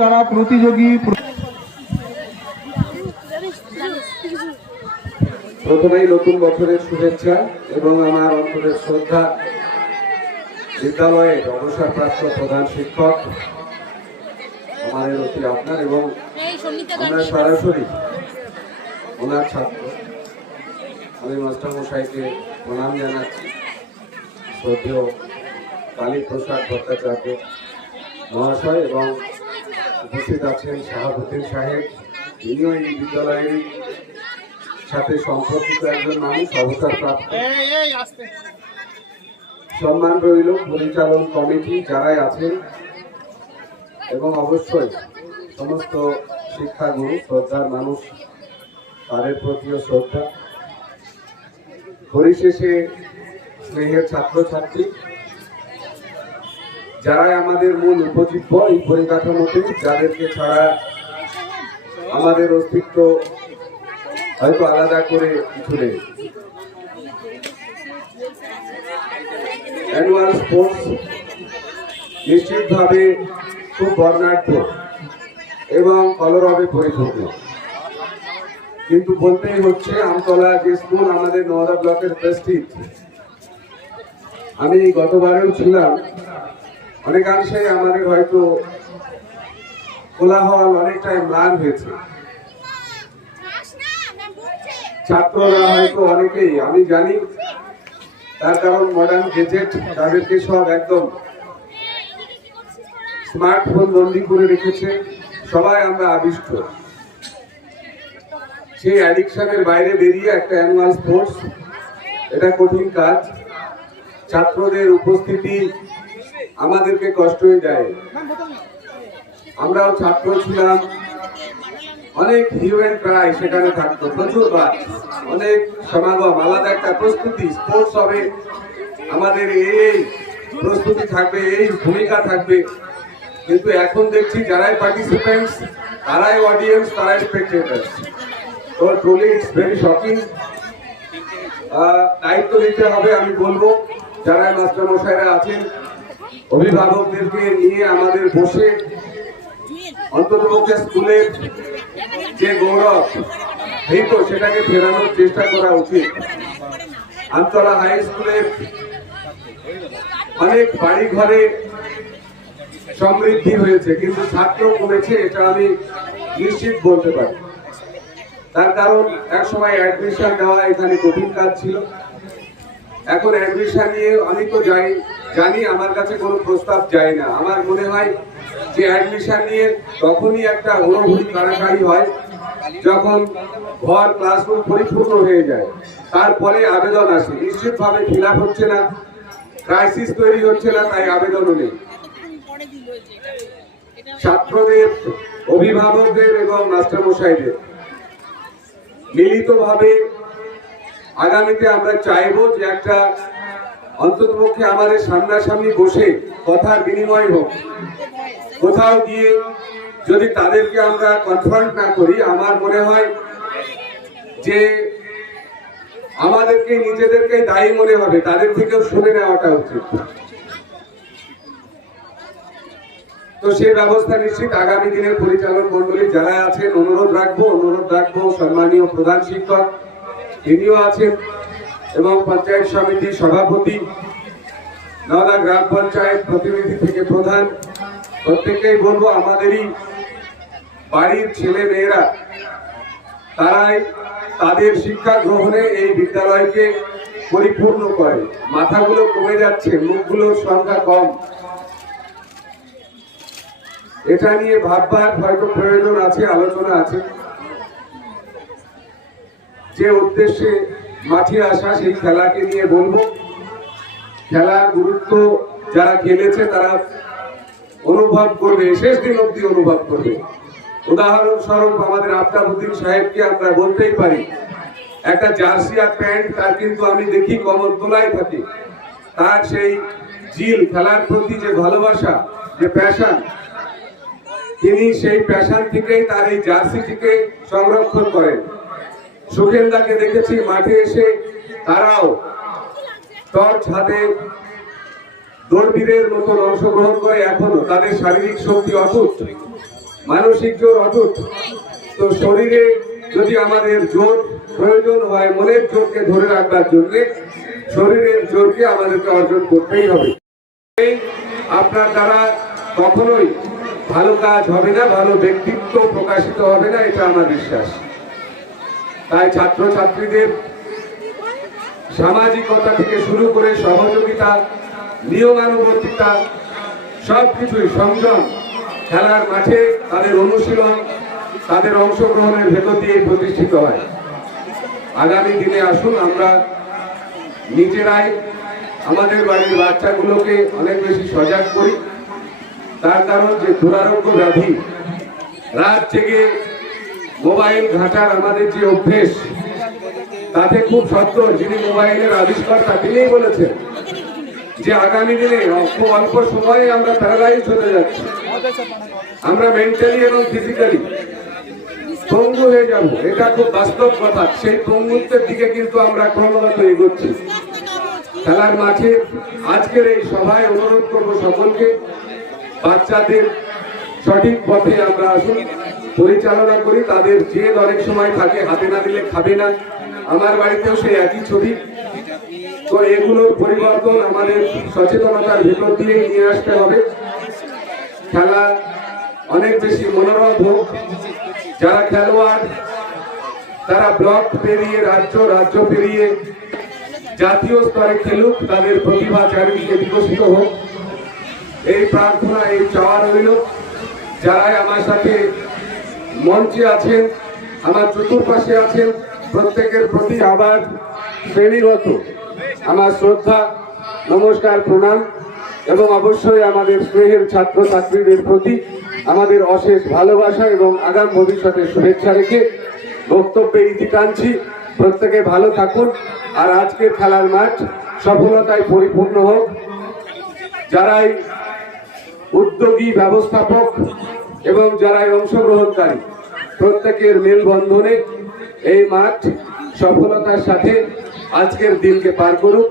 যারা প্রতিযোগী প্রথমেই নতুন বছরের শুভেচ্ছা এবং আমার অন্তরের শ্রদ্ধা। বিদ্যালয়ের অবসরপ্রাপ্ত প্রধান শিক্ষক, আমাদের অতি আপনার এবং আমরা সরাসরি ওনার ছাত্র, আমি মাস্টারমশাইকে প্রণাম জানাচ্ছি। শ্রদ্ধেয় কালী প্রসাদ ভট্টাচার্য মহাশয় এবং উপস্থিত আছেন শাহাবুদ্দিন সাহেব তিনিও এই বিদ্যালয়ের সাথে সম্পর্কিত একজন মানুষ অবসরপ্রাপ্ত সম্মান রইল পরিচালন কমিটি যারাই আছেন এবং অবশ্যই সমস্ত শিক্ষাগুরু শ্রদ্ধার মানুষ তাদের প্রতিও শ্রদ্ধা। পরিশেষে স্নেহের ছাত্রছাত্রী যারাই আমাদের মূল উপজীব্য এই পরিকাঠামোতে, যাদেরকে ছাড়া আমাদের অস্তিত্ব হয়তো আলাদা করে কিছু অ্যানুয়াল স্পোর্টস নিশ্চিতভাবে খুব বর্ণাঢ্য এবং কলরবে পরিপূর্ণ। কিন্তু বলতেই হচ্ছে, আমতলা যে স্কুল আমাদের নওদা ব্লকের প্রেস্টিজ আমি গতবারেও ছিলাম অনেকাংশে আমাদের হয়তো কোলাহল অনেকটাই ম্লান হয়েছে। ছাত্ররা হয়তো অনেকেই, আমি জানি, তার কারণ মডার্ন গেজেট তাদেরকে সব একদম স্মার্টফোন বন্দি করে রেখেছে, সবাই আমরা আবিষ্ট। সেই অ্যাডিকশনের বাইরে বেরিয়ে একটা অ্যানুয়াল স্পোর্টস এটা কঠিন কাজ। ছাত্রদের উপস্থিতি আমাদেরকে কষ্টই দেয় আমরাও ছাত্র ছিলাম। অনেক হিউম্যান ক্রাই সেখানে থাকতো প্রচুর বার। অনেক সমাগম আলাদা একটা প্রস্তুতি স্পোর্টস হবে। আমাদের এই এই প্রস্তুতি থাকবে এই ভূমিকা থাকবে। কিন্তু এখন দেখছি যারাই পার্টিসিপেন্টস তারাই অডিয়েন্স তারাই স্পেক্টেটার্স তো ট্রুলি ইটস ভেরি শকিং দায়িত্ব নিতে হবে আমি বলব। যারা মাস্টার মশাইরা আছেন অভিভাবকদেরকে নিয়ে আমাদের বসে অন্ততপক্ষে স্কুলের যে গৌরব, এই তো সেটাকে ফেরানোর চেষ্টা করা উচিত। আমতলা হাই স্কুলের অনেক বাড়ি ঘরে সমৃদ্ধি হয়েছে, কিন্তু ছাত্র কমেছে, এটা আমি নিশ্চিত বলতে পারি। তার কারণ এক সময় অ্যাডমিশন দেওয়া এখানে কঠিন কাজ ছিল। এখন অ্যাডমিশন নিয়ে আমি তো যাই জানি আমার কাছে কোনো প্রস্তাব যায় না। আমার মনে হয় যে অ্যাডমিশন নিয়ে তখনই একটা অনুভূতি কারাকারি হয়, যখন ঘর ক্লাসরুম পরিপূর্ণ হয়ে যায়। তারপরে আবেদন আসে। নিশ্চিতভাবে ফিল হচ্ছে না ক্রাইসিস তৈরি হচ্ছে না, তাই আবেদনও নেই। ছাত্রদের, অভিভাবকদের এবং মাস্টারমশাইদের। মিলিতভাবে আগামীতে আমরা চাইব যে একটা অন্ততপক্ষে আমাদের সামনাসামনি বসে কথার বিনিময় হোক। কোথাও গিয়ে যদি তাদেরকে আমরা কনফ্রন্ট না করি, আমার মনে হয় যে আমাদেরকে, নিজেদেরকে দায়ী মনে হবে, তাদের থেকেও শুনে নেওয়াটা উচিত। তো সেই ব্যবস্থা নিশ্চিত আগামী দিনের পরিচালন মন্ডলী যারা আছেন, অনুরোধ রাখব অনুরোধ রাখব, সম্মানীয় প্রধান শিক্ষক তিনিও আছেন। এবং পঞ্চায়েত সমিতির সভাপতি, নওদা গ্রাম পঞ্চায়েত প্রতিনিধি থেকে প্রধান। প্রত্যেকেই বলব, আমাদেরই বাড়ির ছেলে মেয়েরা, তারাই তাদের শিক্ষা গ্রহণে এই বিদ্যালয়কে পরিপূর্ণ করে। মাথাগুলো কমে যাচ্ছে, মুখগুলোর সংখ্যা কম। এটা নিয়ে ভাববার হয়তো প্রয়োজন আছে, আলোচনা আছে। যে উদ্দেশ্যে মাঠে আসা সেই খেলাকে নিয়ে বলব। খেলার গুরুত্ব যারা খেলেছে, তারা অনুভব করবে, শেষ দিন অব্দি অনুভব করবে। উদাহরণস্বরূপ আমাদের আফতাবুদ্দিন সাহেবকে আমরা বলতেই পারি, একটা জার্সি আর প্যান্ট তার কিন্তু আমি দেখি কমর তোলাই থাকে। তার সেই জিল, খেলার প্রতি যে ভালোবাসা, যে প্যাশন তিনি সেই প্যাশন থেকেই তার এই জার্সিটিকে সংরক্ষণ করেন। সুখেন্দাকে দেখেছি, মাঠে এসে তারাও টর্চ হাতে দৌড়বীরের মতন অংশগ্রহণ করে এখনও। তাদের শারীরিক শক্তি অটুট, মানসিক জোর অটুট। তো শরীরে যদি আমাদের জোর প্রয়োজন হয়, মনের জোরকে ধরে রাখবার জন্য শরীরের জোরকে আমাদেরকে অর্জন করতেই হবে। আপনার দ্বারা কখনোই ভালো কাজ হবে না, ভালো ব্যক্তিত্ব প্রকাশিত হবে না, এটা আমার বিশ্বাস। তাই ছাত্রছাত্রীদের সামাজিকতা থেকে শুরু করে সহযোগিতা, নিয়মানুবর্তিতা সব কিছুই সংযম, খেলার মাঠে তাদের অনুশীলন, তাদের অংশগ্রহণের ভেতর দিয়ে প্রতিষ্ঠিত হয়। আগামী দিনে আসুন, আমরা নিজেরাই আমাদের বাড়ির বাচ্চাগুলোকে অনেক বেশি সজাগ করি। তার কারণ যে দুরারোগ্য ব্যাধি রাত জেগে মোবাইল ঘাটার আমাদের যে অভ্যেস, তাতে খুব সত্তর যিনি মোবাইলের আবিষ্কর্তা, তিনিই বলেছেন যে আগামী দিনে খুব অল্প সময়ে আমরা প্যারালাইজ হতে যাচ্ছি। আমরা মেন্টালি এবং ফিজিক্যালি পঙ্গু হয়ে যাব। এটা খুব বাস্তব কথা। সেই পঙ্গুত্বের দিকে কিন্তু আমরা ক্রমাগত এগোচ্ছি। খেলার মাঠে আজকের এই সভায় অনুরোধ করব সকলকে, বাচ্চাদের সঠিক পথে আমরা আসুন। পরিচালনা করি, তাদের জেদ অনেক সময় থাকে, হাতে না দিলে খাবে না। আমার বাড়িতেও সেই একই ছবি। তো এগুলোর পরিবর্তন আমাদের সচেতনতার ভেতর দিয়ে নিয়ে আসতে হবে। খেলা অনেক বেশি মনোরম হোক। যারা খেলোয়াড়, তারা ব্লক পেরিয়ে রাজ্য রাজ্য পেরিয়ে জাতীয় স্তরে খেলুক, তাদের প্রতিভা চারিদিকে বিকশিত হোক। এই প্রার্থনা, এই চাওয়া রইল। যারাই আমার সাথে মঞ্চে আছেন, আমার চতুর্পাশে আছেন প্রত্যেকের প্রতি আবার শ্রেণীগত আমার শ্রদ্ধা, নমস্কার, প্রণাম এবং অবশ্যই আমাদের স্নেহের ছাত্র ছাত্রীদের প্রতি আমাদের অশেষ ভালোবাসা এবং আগাম ভবিষ্যতের শুভেচ্ছা রেখে বক্তব্যে ইতি টানছি। প্রত্যেকে ভালো থাকুন আর আজকের খেলার মাঠ সফলতায় পরিপূর্ণ হোক। যারাই উদ্যোগী ব্যবস্থাপক এবং যারাই অংশগ্রহণকারী, প্রত্যেকের মেলবন্ধনে এই মাঠ সফলতার সাথে আজকের দিনকে পার করুক,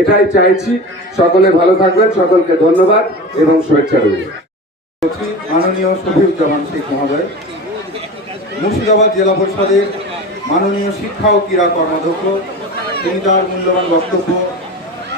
এটাই চাইছি। সকলে ভালো থাকবেন, সকলকে ধন্যবাদ এবং শুভেচ্ছা রইল। মাননীয় শফিউজ্জামান শেখ মহোদয়, মুর্শিদাবাদ জেলা পরিষদের মাননীয় শিক্ষা ও ক্রীড়া কর্মাধ্যক্ষ, তিনি তার মূল্যবান বক্তব্য